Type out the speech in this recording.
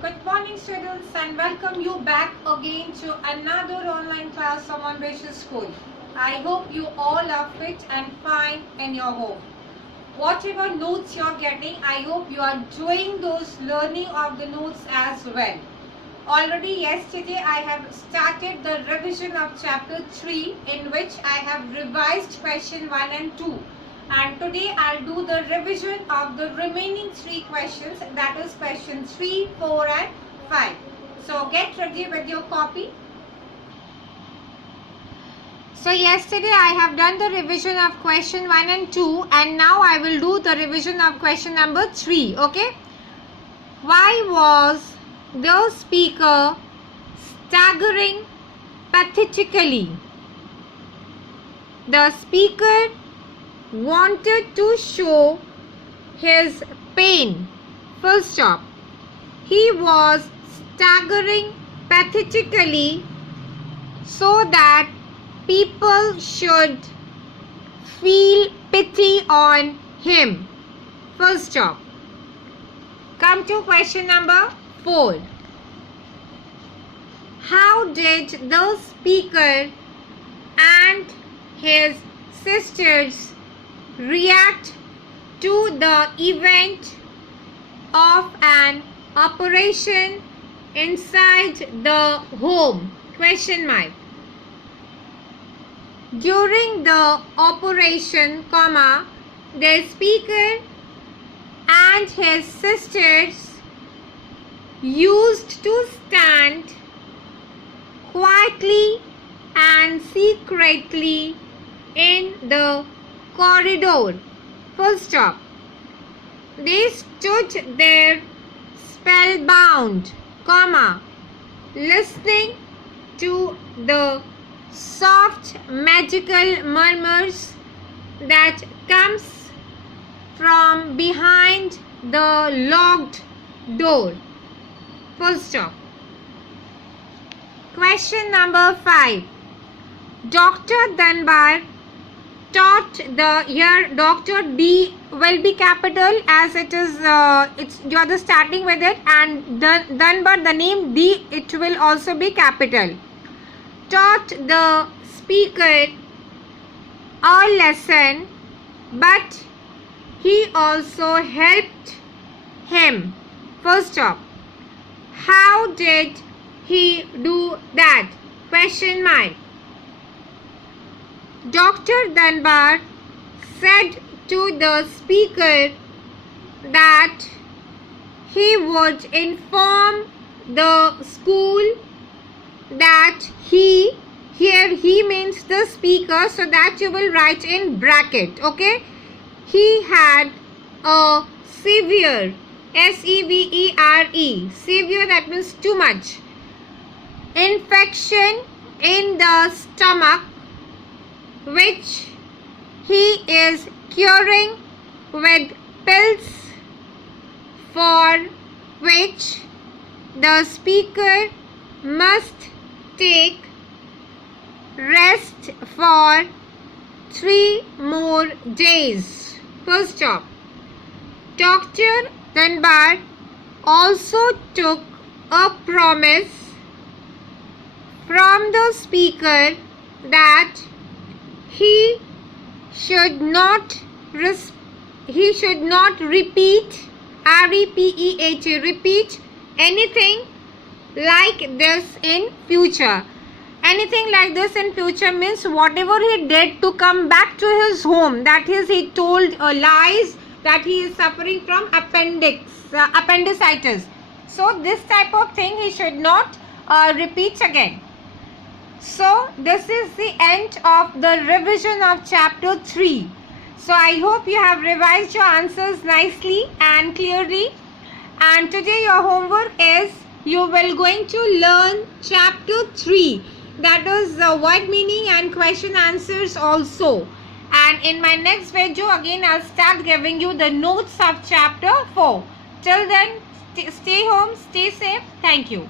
Good morning, students, and welcome you back again to another online class from Ambitious School. I hope you all are fit and fine in your home. Whatever notes you're getting, I hope you are doing those learning of the notes as well. Already yesterday I have started the revision of chapter 3, in which I have revised question 1 and 2. And today I'll do the revision of the remaining 3 questions, that is question 3, 4 and 5. So get ready with your copy. So yesterday I have done the revision of question 1 and 2, and now I will do the revision of question number 3. Okay. Why was the speaker staggering pathetically? The speaker wanted to show his pain. Full stop. He was staggering pathetically so that people should feel pity on him. Full stop. Come to question number 4. How did the speaker and his sisters react to the event of an operation inside the home? Question mark. During the operation, the speaker and his sisters used to stand quietly and secretly in the corridor. Full stop. They stood there spellbound, listening to the soft magical murmurs that comes from behind the locked door. Full stop. Question number 5. Dr. Dunbar taught the, here Dr. D will be capital as it is you are the starting with it, and Dunbar, the name D, it will also be capital. Taught the speaker a lesson, but he also helped him. First stop. How did he do that? Question mark. Dr. Dunbar said to the speaker that he would inform the school that he, here he means the speaker, so that you will write in bracket, okay? He had a severe, severe, severe, that means too much, infection in the stomach, which he is curing with pills, for which the speaker must take rest for 3 more days. First stop. Dr. Dunbar also took a promise from the speaker that he should not repeat, repeat anything like this in future. Anything like this in future means whatever he did to come back to his home, that is, he told lies that he is suffering from appendicitis. So this type of thing he should not repeat again. So this is the end of the revision of chapter 3. So I hope you have revised your answers nicely and clearly. And today your homework is, you will going to learn chapter 3, that is the word meaning and question answers also. And in my next video again I'll start giving you the notes of chapter 4. Till then, stay home, stay safe. Thank you.